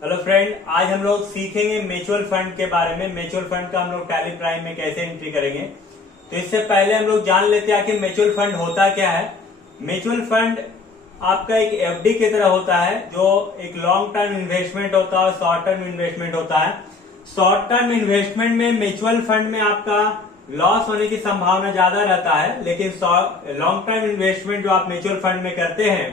Hello friend, आज हम लोग सीखेंगे म्यूचुअल फंड के बारे में। म्यूचुअल फंड का हम लोग टैली प्राइम में कैसे एंट्री करेंगे। तो इससे पहले हम लोग जान लेते हैं कि म्यूचुअल फंड होता क्या है। म्यूचुअल फंड आपका एक एफडी की तरह होता है, जो एक लॉन्ग टर्म इन्वेस्टमेंट होता है, शॉर्ट टर्म इन्वेस्टमेंट होता है। शॉर्ट टर्म इन्वेस्टमेंट में म्यूचुअल फंड में आपका लॉस होने की संभावना ज्यादा रहता है, लेकिन लॉन्ग टर्म इन्वेस्टमेंट जो आप म्यूचुअल फंड में करते हैं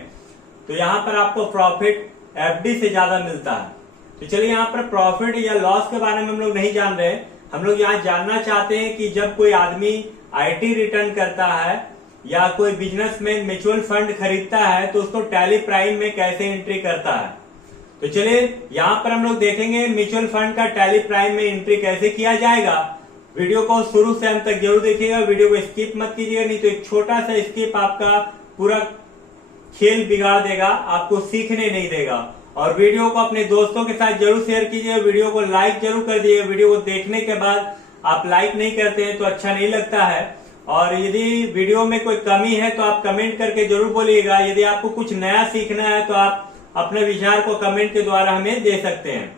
तो यहाँ पर आपको प्रॉफिट एफडी से ज्यादा मिलता है। तो चलिए, यहाँ पर प्रॉफिट या लॉस के बारे में हम लोग नहीं जान रहे। हम लोग यहाँ जानना चाहते हैं कि जब कोई आदमी आईटी रिटर्न करता है या कोई बिजनेसमैन म्यूचुअल फंड खरीदता है तो उसको टैली प्राइम में कैसे एंट्री करता है। तो चलिए, यहाँ पर हम लोग देखेंगे म्यूचुअल फंड का टैली प्राइम में एंट्री कैसे किया जाएगा। वीडियो को शुरू से अंत तक जरूर देखिएगा, वीडियो को स्किप मत कीजिएगा, नहीं तो एक छोटा सा स्किप आपका पूरा खेल बिगाड़ देगा, आपको सीखने नहीं देगा। और वीडियो को अपने दोस्तों के साथ जरूर शेयर कीजिए, वीडियो को लाइक जरूर कर दीजिए। वीडियो को देखने के बाद आप लाइक नहीं करते हैं तो अच्छा नहीं लगता है। और यदि वीडियो में कोई कमी है तो आप कमेंट करके जरूर बोलिएगा। यदि आपको कुछ नया सीखना है तो आप अपने विचार को कमेंट के द्वारा हमें दे सकते हैं।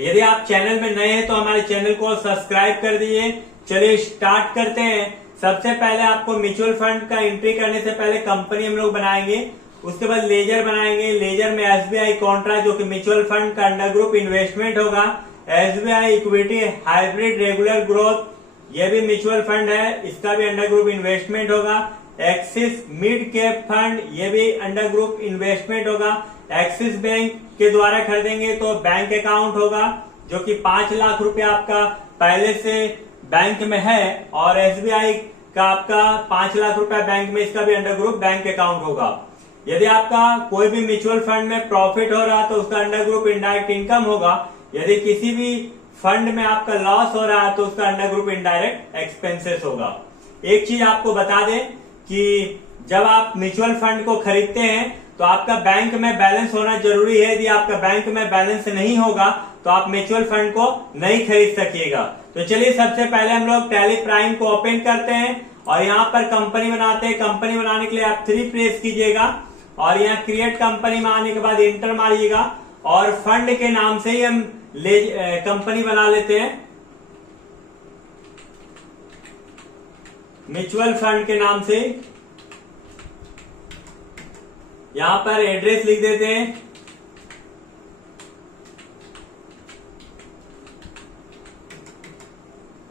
यदि आप चैनल में नए हैं तो हमारे चैनल को सब्सक्राइब कर दीजिए। चलिए स्टार्ट करते हैं। सबसे पहले आपको म्यूचुअल फंड का एंट्री करने से पहले कंपनी हम लोग बनाएंगे, उसके बाद लेजर बनाएंगे। लेजर में एसबीआई कॉन्ट्रा जो कि म्यूचुअल फंड का अंडर ग्रुप इन्वेस्टमेंट होगा। SBI equity hybrid regular growth, ये भी म्यूचुअल फंड है, इसका भी अंडर ग्रुप इन्वेस्टमेंट होगा। एक्सिस मिड कैप फंड, ये भी अंडर ग्रुप इन्वेस्टमेंट होगा। एक्सिस बैंक के द्वारा खरीदेंगे तो बैंक अकाउंट होगा, जो कि 5 लाख रुपया आपका पहले से बैंक में है। और एसबीआई का आपका 5 लाख रुपया बैंक में, इसका भी अंडर ग्रुप बैंक अकाउंट होगा। यदि आपका कोई भी म्यूचुअल फंड में प्रॉफिट हो रहा है तो उसका अंडर ग्रुप इनडायरेक्ट इनकम होगा। यदि किसी भी फंड में आपका लॉस हो रहा है तो उसका अंडर ग्रुप इनडायरेक्ट एक्सपेंसेस होगा। एक चीज आपको बता दें कि जब आप म्यूचुअल फंड को खरीदते हैं तो आपका बैंक में बैलेंस होना जरूरी है। यदि आपका बैंक में बैलेंस नहीं होगा तो आप म्यूचुअल फंड को नहीं खरीद सकिएगा। तो चलिए, सबसे पहले हम लोग टैली प्राइम को ओपन करते हैं और यहाँ पर कंपनी बनाते हैं। कंपनी बनाने के लिए आप 3 प्रेस कीजिएगा और यहाँ क्रिएट कंपनी में आने के बाद इंटर मारिएगा और फंड के नाम से ही हम कंपनी बना लेते हैं। म्यूचुअल फंड के नाम से यहां पर एड्रेस लिख देते हैं।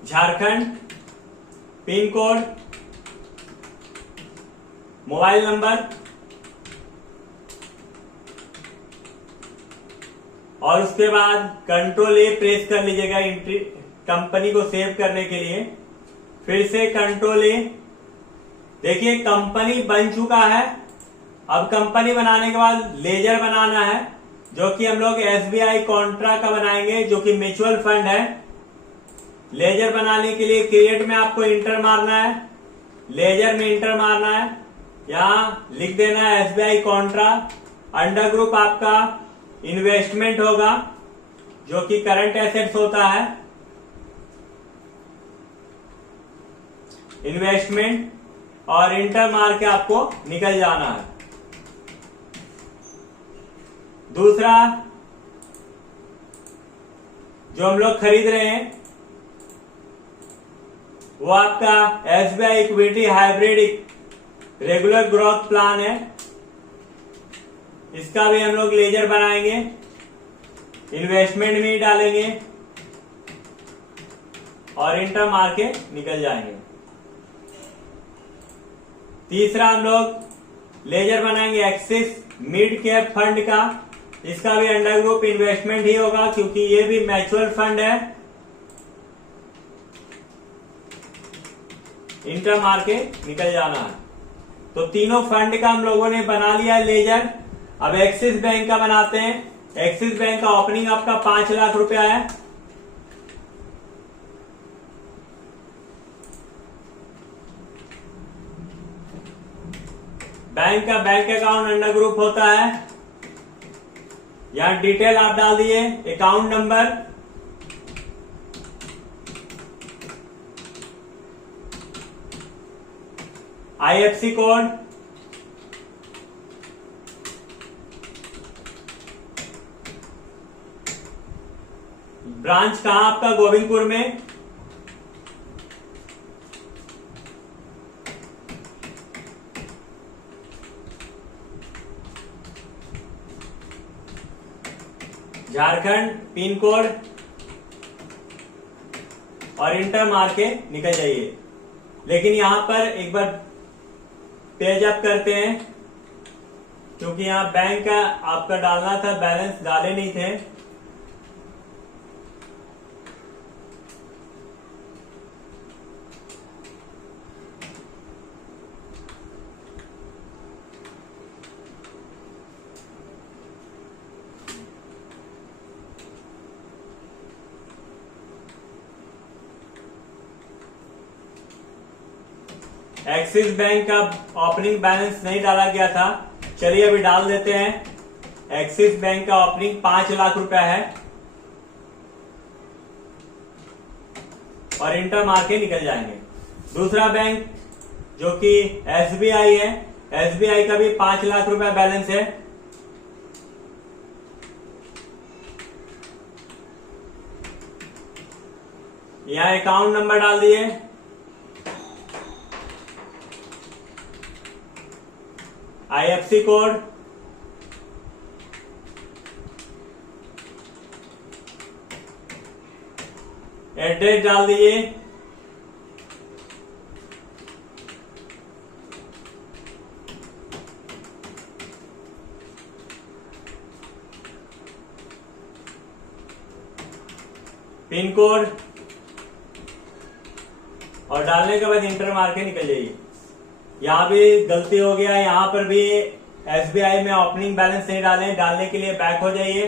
Jharkhand, pin code, mobile number और उसके बाद कंट्रोल ए प्रेस कर लीजिएगा एंट्री कंपनी को सेव करने के लिए। फिर से कंट्रोल ए। देखिए, कंपनी बन चुका है। अब कंपनी बनाने के बाद लेजर बनाना है, जो कि हम लोग एसबीआई कॉन्ट्रा का बनाएंगे, जो कि म्यूचुअल फंड है। लेजर बनाने के लिए क्रिएट में आपको इंटर मारना है, लेजर में इंटर मारना है, यहाँ लिख देना है एसबीआई कॉन्ट्रा। अंडर ग्रुप आपका इन्वेस्टमेंट होगा, जो कि करंट एसेट्स होता है, इन्वेस्टमेंट, और इंटर मार के आपको निकल जाना है। दूसरा जो हम लोग खरीद रहे हैं वो आपका SBI equity hybrid regular growth plan है। इसका भी हम लोग लेजर बनाएंगे, इन्वेस्टमेंट में डालेंगे और इंटर मार के निकल जाएंगे। तीसरा हम लोग लेजर बनाएंगे एक्सिस मिड कैप फंड का। इसका भी अंडर ग्रुप इन्वेस्टमेंट ही होगा, क्योंकि ये भी म्यूचुअल फंड है। इंटर मार के निकल जाना है। तो तीनों फंड का हम लोगों ने बना लिया लेजर। अब एक्सिस बैंक का बनाते हैं। एक्सिस बैंक का ओपनिंग आपका 5 लाख रुपया है। बैंक का बैंक अकाउंट अंडर ग्रुप होता है। यहां डिटेल आप डाल दिए, account number, IFC code, branch कहां आपका? गोविंदपुर में। झारखंड पिन कोड और इंटर मार के निकल जाइए। लेकिन यहां पर एक बार पेज अप करते हैं, क्योंकि यहां बैंक का आपका डालना था, बैलेंस डाले नहीं थे। एक्सिस बैंक का ओपनिंग बैलेंस नहीं डाला गया था, चलिए अभी डाल देते हैं। एक्सिस बैंक का ओपनिंग 5 लाख रुपया है और इंटर मार के निकल जाएंगे। दूसरा बैंक जो कि एसबीआई है, एसबीआई का भी 5 लाख रुपया बैलेंस है। यहां अकाउंट नंबर डाल दिए, आईएफसी कोड, एड्रेस डाल दीजिए, पिन कोड, और डालने के बाद इंटर मार के निकल जाइए। यहां भी गलती हो गया, यहां पर भी एसबीआई में ओपनिंग बैलेंस नहीं डाले, डालने के लिए बैक हो जाइए,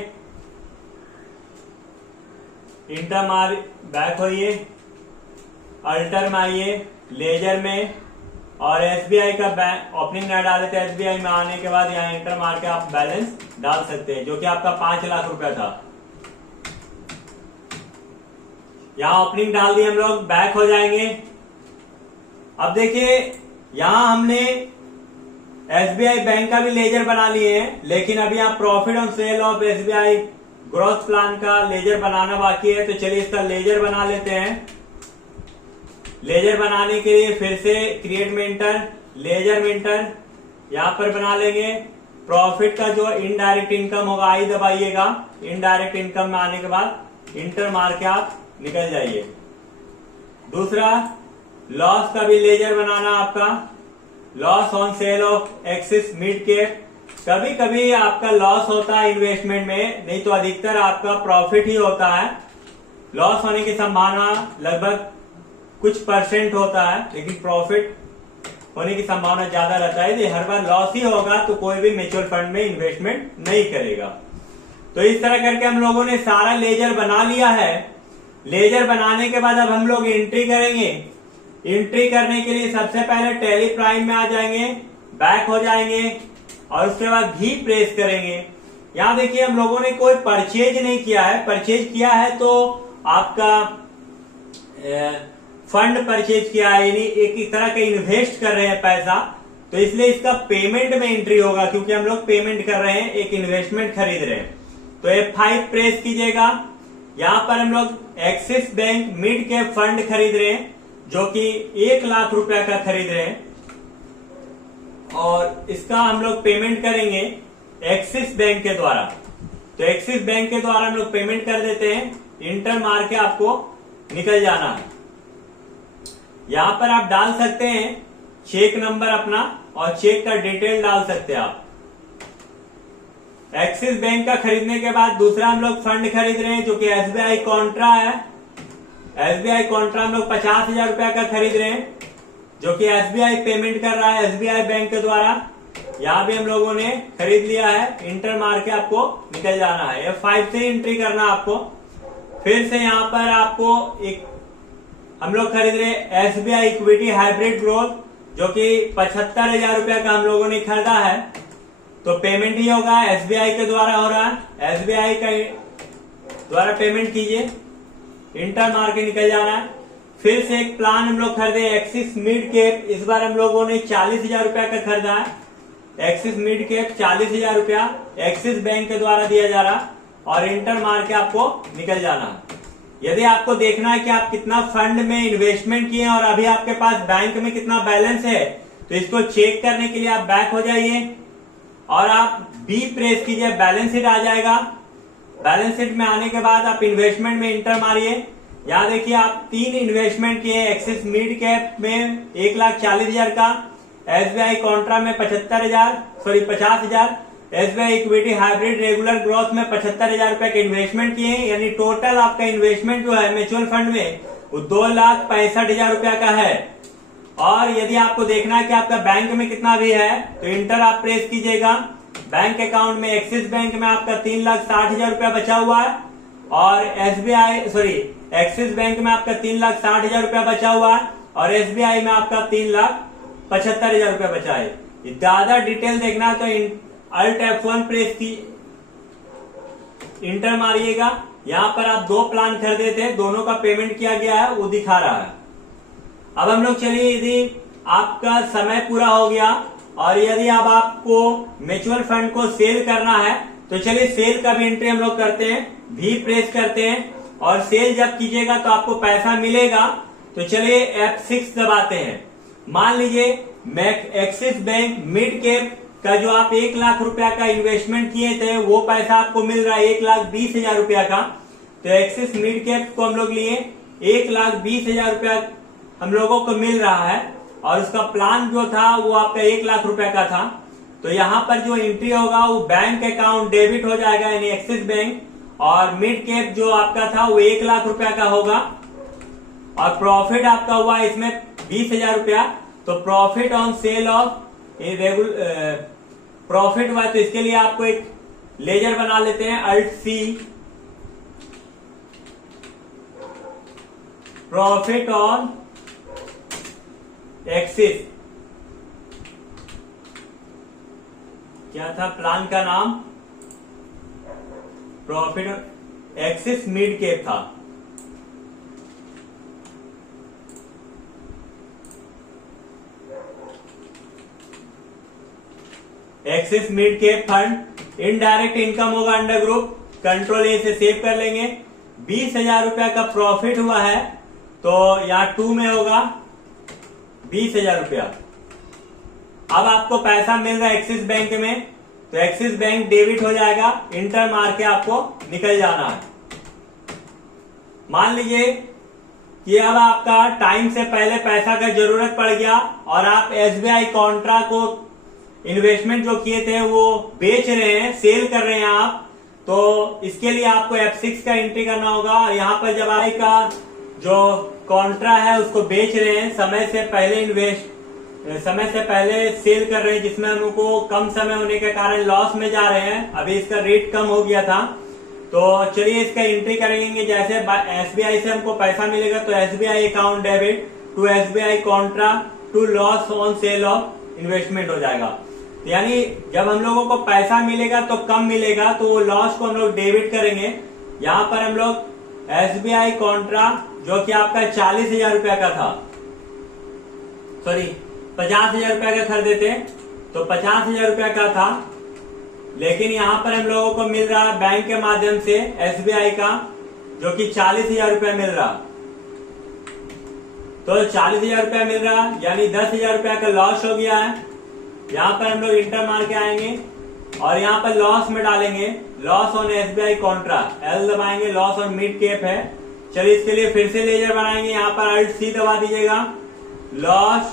इंटर मार बैक होइए, अल्टर मारिए लेजर में, और एसबीआई का ओपनिंग नहीं डाले थे, एसबीआई में आने के बाद यहाँ इंटर मार के आप बैलेंस डाल सकते हैं, जो कि आपका 5 लाख रुपया था। यहां ओपनिंग डाल दिए हम लोग, बैक हो जाएंगे। अब देखिए यहां हमने एसबीआई बैंक का भी लेजर बना लिए हैं, लेकिन अभी यहाँ profit on sale of SBI growth plan का लेजर बनाना बाकी है, तो चलिए इसका लेजर बना लेते हैं। लेजर बनाने के लिए फिर से क्रिएट मेंटर, लेजर मेंटर यहां पर बना लेंगे। प्रॉफिट का जो इनडायरेक्ट इनकम होगा आई दबाइएगा, इनडायरेक्ट इनकम में आने के बाद इंटर मार के आप निकल जाइए। दूसरा लॉस का भी लेजर बनाना आपका, loss on sale of axis mid cap. कभी कभी आपका लॉस होता है इन्वेस्टमेंट में, नहीं तो अधिकतर आपका प्रॉफिट ही होता है। लॉस होने की संभावना लगभग कुछ % होता है, लेकिन प्रॉफिट होने की संभावना ज्यादा रहता है। हर बार लॉस ही होगा तो कोई भी म्यूचुअल फंड में इन्वेस्टमेंट नहीं करेगा। तो इस तरह करके हम लोगों ने सारा लेजर बना लिया है। लेजर बनाने के बाद अब हम लोग एंट्री करेंगे। एंट्री करने के लिए सबसे पहले टैली प्राइम में आ जाएंगे, बैक हो जाएंगे और उसके बाद भी प्रेस करेंगे। यहां देखिए हम लोगों ने कोई परचेज नहीं किया है, परचेज किया है तो आपका फंड परचेज किया है, यानी एक तरह का इन्वेस्ट कर रहे हैं पैसा, तो इसलिए इसका पेमेंट में एंट्री होगा, क्योंकि हम लोग पेमेंट कर रहे हैं, एक इन्वेस्टमेंट खरीद रहे हैं। तो F5 प्रेस कीजिएगा। यहां पर हम लोग axis bank mid cap fund खरीद रहे हैं, जो कि 1 लाख रुपया का खरीद रहे हैं, और इसका हम लोग पेमेंट करेंगे एक्सिस बैंक के द्वारा। तो एक्सिस बैंक के द्वारा हम लोग पेमेंट कर देते हैं, इंटर मार के आपको निकल जाना है। यहां पर आप डाल सकते हैं चेक नंबर अपना, और चेक का डिटेल डाल सकते हैं आप। एक्सिस बैंक का खरीदने के बाद दूसरा हम लोग फंड खरीद रहे हैं, जो कि एसबीआई कॉन्ट्रा है। एसबीआई कॉन्ट्रा हम लोग 50,000 रुपया का खरीद रहे हैं, जो कि एसबीआई पेमेंट कर रहा है एसबीआई बैंक के द्वारा। यहां भी हम लोगों ने खरीद लिया है, इंटर मार के आपको निकल जाना है। F5 से एंट्री करना आपको। फिर से यहां पर आपको एक हम लोग खरीद रहे हैं एसबीआई इक्विटी हाइब्रिड ग्रोथ, जो कि 75,000 रुपया का हम लोगों ने खरीदा है, तो पेमेंट ही होगा, एसबीआई के द्वारा हो रहा है, एसबीआई का द्वारा पेमेंट कीजिए, इंटर मार के निकल जाना है। फिर से एक प्लान हम लोग खरीदे एक्सिस मिड कैप, इस बार हम लोगों ने 40,000 रुपया का खरीदा है। एक्सिस मिड कैप 40,000 रुपया एक्सिस बैंक के द्वारा दिया जा रहा, और इंटर मार के आपको निकल जाना है। यदि आपको देखना है कि आप कितना फंड में इन्वेस्टमेंट किए और अभी आपके पास बैंक में कितना बैलेंस है, तो इसको चेक करने के लिए आप बैक हो जाइए और आप बी प्रेस कीजिए, बैलेंस शीट आ जाएगा। बैलेंस शीट में आने के बाद आप इन्वेस्टमेंट में इंटर मारिए। यहाँ देखिए आप 3 इन्वेस्टमेंट किए, एक्सिस मिड कैप में 1,40,000 का, SBI कॉन्ट्रा में 50,000, SBI equity hybrid regular growth में 75,000 रुपए के इन्वेस्टमेंट किए, यानी टोटल आपका इन्वेस्टमेंट जो है म्यूचुअल फंड में वो 2,65,000 रुपया का है। और यदि आपको देखना है कि आपका बैंक में कितना भी है, तो इंटर आप प्रेस कीजिएगा। बैंक अकाउंट में एक्सिस बैंक में आपका 3,60,000 रुपया बचा हुआ है और एक्सिस बैंक में आपका 3,60,000 रुपया बचा हुआ है और SBI में आपका 3,75,000 रुपया बचा है। ज्यादा डिटेल देखना तो Alt F1 प्रेस की इंटर मारिएगा। यहाँ पर आप 2 प्लान खरीदे थे, दोनों का पेमेंट किया गया है, वो दिखा रहा है। अब हम लोग चलिए, यदि आपका समय पूरा हो गया और यदि अब आपको म्यूचुअल फंड को सेल करना है, तो चलिए सेल का भी एंट्री हम लोग करते हैं। भी प्रेस करते हैं और सेल जब कीजिएगा तो आपको पैसा मिलेगा। तो चलिए F6 दबाते हैं। मान लीजिए एक्सिस बैंक मिड कैप का जो आप 1,00,000 रुपया का इन्वेस्टमेंट किए थे, वो पैसा आपको मिल रहा है 1,20,000 रुपया का। तो एक्सिस मिड कैप को हम लोग लिए, 1,20,000 रुपया हम लोगों को मिल रहा है और उसका प्लान जो था वो आपका 1,00,000 रुपया का था। तो यहाँ पर जो एंट्री होगा वो बैंक अकाउंट डेबिट हो जाएगा, यानी एक्सिस बैंक, और मिड कैप जो आपका था वो 1,00,000 रुपया का होगा और प्रॉफिट आपका हुआ इसमें 20,000 रुपया। तो profit on sale of profit हुआ, तो इसके लिए आपको एक लेजर बना लेते हैं, Alt C, profit on axis. क्या था प्लान का नाम? प्रॉफिट एक्सिस मिड कैप था। Axis mid cap fund, indirect income होगा अंडर ग्रुप, कंट्रोल ए से सेव कर लेंगे। 20,000 रुपया का प्रॉफिट हुआ है, तो यहाँ 2 में होगा 20,000 रुपया। अब आपको पैसा मिल रहा है एक्सिस बैंक में, तो एक्सिस बैंक डेबिट हो जाएगा, इंटर मार के आपको निकल जाना है। मान लीजिए कि अब आपका टाइम से पहले पैसा का जरूरत पड़ गया और आप SBI कॉन्ट्रा को इन्वेस्टमेंट जो किए थे वो बेच रहे हैं, सेल कर रहे हैं आप, तो इसके लिए आपको F6 का एंट्री करना होगा। और यहाँ पर जब आपका जो कॉन्ट्रा है उसको बेच रहे हैं, समय से पहले सेल कर रहे हैं, जिसमें हमको कम समय होने के कारण लॉस में जा रहे हैं, अभी इसका रेट कम हो गया था। तो चलिए इसका एंट्री करेंगे। जैसे SBI से हमको पैसा मिलेगा तो SBI account debit to SBI contra to loss on sale of investment हो जाएगा। यानी जब हम लोगों को पैसा मिलेगा तो कम मिलेगा, तो वो लॉस को हम लोग डेबिट करेंगे। यहाँ पर हम लोग SBI कॉन्ट्रा जो कि आपका 40,000 रुपया का था, 50,000 रुपया का खरीदे थे, तो 50,000 रुपया का था, लेकिन यहाँ पर हम लोगों को मिल रहा है बैंक के माध्यम से SBI का जो कि 40,000 रुपया मिल रहा। तो 40,000 रुपया मिल रहा, यानी 10,000 रुपया का लॉस हो गया है। यहाँ पर हम लोग इंटर मार के आएंगे और यहाँ पर लॉस में डालेंगे, loss on SBI Contra, L दबाएंगे, लॉस ऑन मिड कैप है। चलिए इसके लिए फिर से लेजर बनाएंगे, यहाँ पर Alt C दबा दीजिएगा, लॉस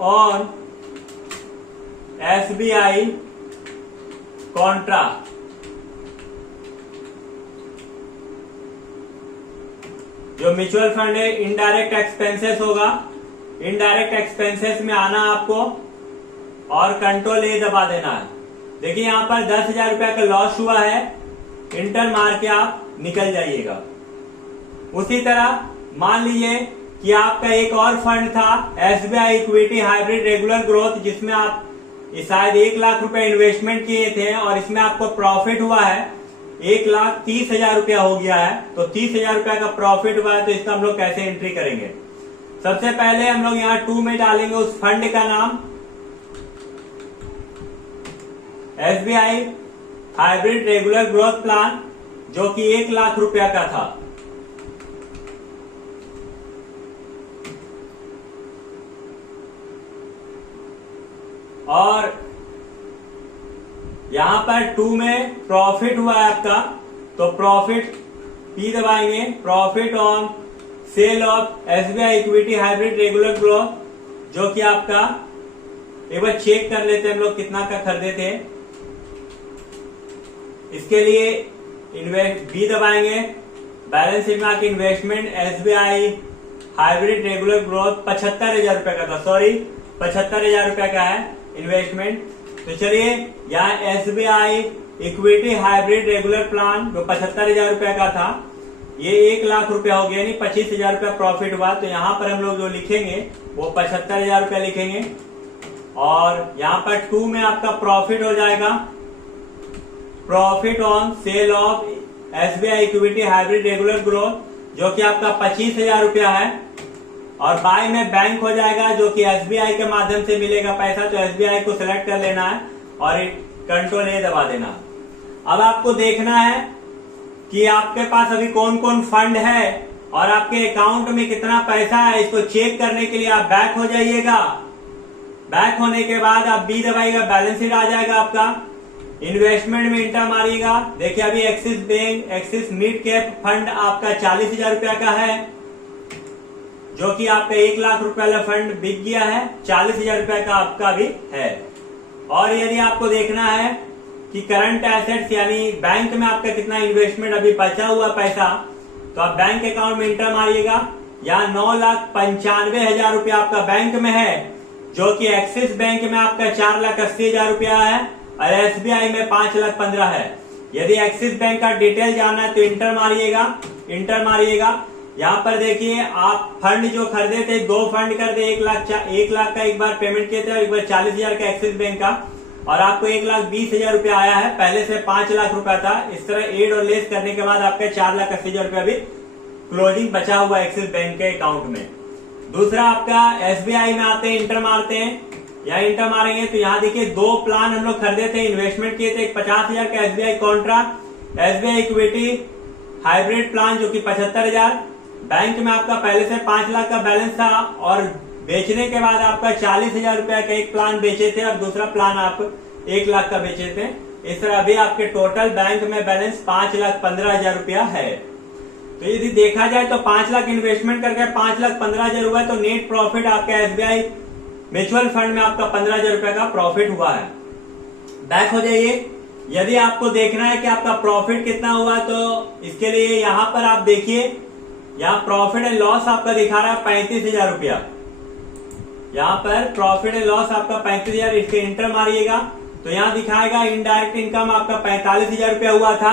ऑन SBI कॉन्ट्रा। जो म्यूचुअल फंड है इनडायरेक्ट एक्सपेंसेस होगा, इनडायरेक्ट एक्सपेंसेस में आना आपको और कंट्रोल ए दबा देना है। देखिए यहाँ पर 10,000 रुपया का लॉस हुआ है, इंटर मार के आप निकल जाइएगा। उसी तरह मान लीजिए कि आपका एक और फंड था SBI equity hybrid regular growth, जिसमें आप शायद 1,00,000 रुपए इन्वेस्टमेंट किए थे और इसमें आपको प्रॉफिट हुआ है 1,30,000 रुपया हो गया है। तो 30,000 रुपया का प्रॉफिट हुआ है, तो इसका हम लोग कैसे एंट्री करेंगे? सबसे पहले हम लोग यहाँ 2 में डालेंगे उस फंड का नाम, SBI hybrid regular growth plan, जो कि 1,00,000 रुपया का था। और यहां पर 2 में प्रॉफिट हुआ है आपका, तो प्रॉफिट P दबाएंगे, profit on sale of SBI equity hybrid regular growth, जो कि आपका एक बार चेक कर लेते हैं हम लोग कितना का खरीदे थे। इसके लिए बी दबाएंगे, बैलेंस शीट में आके investment SBI hybrid regular growth 75,000 रुपए का था, सॉरी 75,000 रुपए का है इन्वेस्टमेंट। तो चलिए यहाँ SBI equity hybrid regular plan जो 75,000 रुपए का था, ये 1 लाख रुपया हो गया, यानी 25,000 रुपया प्रॉफिट हुआ। तो यहाँ पर हम लोग जो लिखेंगे वो 75,000 रुपया लिखेंगे, और यहाँ पर 2 में आपका प्रॉफिट हो जाएगा, profit on sale of SBI equity hybrid regular growth, जो कि आपका 25,000 रुपया है, और बाय में बैंक हो जाएगा, जो कि एसबीआई के माध्यम से मिलेगा पैसा। तो एसबीआई को सिलेक्ट कर लेना है और कंट्रोल ए दबा देना। अब आपको देखना है कि आपके पास अभी कौन कौन फंड है और आपके अकाउंट में कितना पैसा है। इसको चेक करने के लिए आप बैक हो जाइएगा। बैक होने के बाद आप बी दबाइएगा, बैलेंस शीट आ जाएगा आपका। इन्वेस्टमेंट में इंटर मारिएगा, देखिए अभी axis bank axis mid cap fund आपका 40,000 रुपया का है, जो कि आपका 1 लाख रुपया वाला फंड बिक गया है, 40,000 रुपया का आपका भी है। और यदि आपको देखना है कि करंट एसेट्स यानी बैंक में आपका कितना इन्वेस्टमेंट अभी बचा हुआ पैसा, तो आप बैंक अकाउंट में इंटर मारिएगा। यहाँ 9,95,000 रुपया आपका बैंक में है, जो कि एक्सिस बैंक में आपका 4,80,000 रुपया है और एसबीआई में 5,15,000 है। यदि एक्सिस बैंक का डिटेल जानना है तो इंटर मारिएगा, इंटर मारिएगा। यहाँ पर देखिए आप फंड जो खरीदे थे, 2 फंड कर दे, 1 लाख का एक बार पेमेंट किए थे और एक बार 40,000 का एक्सिस बैंक का, और आपको 1,20,000 रुपया आया है, पहले से 5 लाख रुपया था। इस तरह एड और लेस करने के बाद आपका 4,80,000 रुपया भी क्लोजिंग बचा हुआ एक्सिस बैंक के अकाउंट में। दूसरा आपका एसबीआई में आते हैं, इंटर मारते हैं, यहाँ इंटर मारेंगे तो यहाँ देखिए 2 प्लान हम लोग खरीदे थे, इन्वेस्टमेंट किए थे। एक 50,000 का SBI Contra SBI equity hybrid plan, जो कि 75,000। बैंक में आपका पहले से 5 लाख का बैलेंस था, और बेचने के बाद आपका 40,000 रुपया का एक प्लान बेचे थे और दूसरा प्लान आप 1 लाख का बेचे थे। इस तरह अभी आपके टोटल बैंक में बैलेंस 5,15,000 रुपया है। तो यदि देखा जाए तो 5 लाख इन्वेस्टमेंट करके 5,15,000 हुआ, तो नेट प्रॉफिट आपका एसबीआई म्यूचुअल फंड में आपका 15,000 रुपया का प्रॉफिट हुआ है। बैक हो जाइए। यदि आपको देखना है कि आपका प्रॉफिट कितना हुआ, तो इसके लिए यहाँ पर आप देखिए, यहाँ प्रॉफिट एंड लॉस आपका दिखा रहा है 35,000 रुपया। यहाँ पर प्रॉफिट एंड लॉस आपका 35,000, इसके इंटर मारिएगा तो यहाँ दिखाएगा इनडायरेक्ट इनकम आपका 45,000 रुपया हुआ था,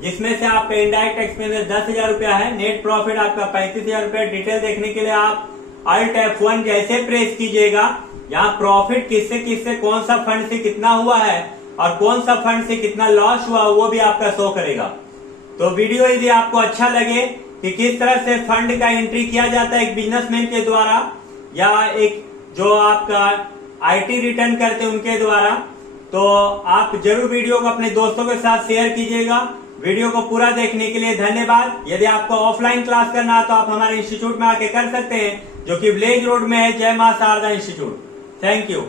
जिसमें से आपका इनडायरेक्ट एक्सपेंस 10,000 रुपया है। नेट प्रॉफिट आपका 35,000 रुपया। डिटेल देखने के लिए आप Alt F1 जैसे प्रेस कीजिएगा, यहाँ प्रॉफिट किससे किससे कौन सा फंड से कितना हुआ है और कौन सा फंड से कितना लॉस हुआ, वो भी आपका शो करेगा। तो वीडियो यदि आपको अच्छा लगे कि किस तरह से फंड का एंट्री किया जाता है एक बिजनेसमैन के द्वारा, या एक जो आपका आईटी रिटर्न करते उनके द्वारा, तो आप जरूर वीडियो को अपने दोस्तों के साथ शेयर कीजिएगा। वीडियो को पूरा देखने के लिए धन्यवाद। यदि आपको ऑफलाइन क्लास करना है तो आप हमारे इंस्टीट्यूट में आके कर सकते हैं, जो कि विलेज रोड में है, जय मां शारदा इंस्टीट्यूट। Thank you.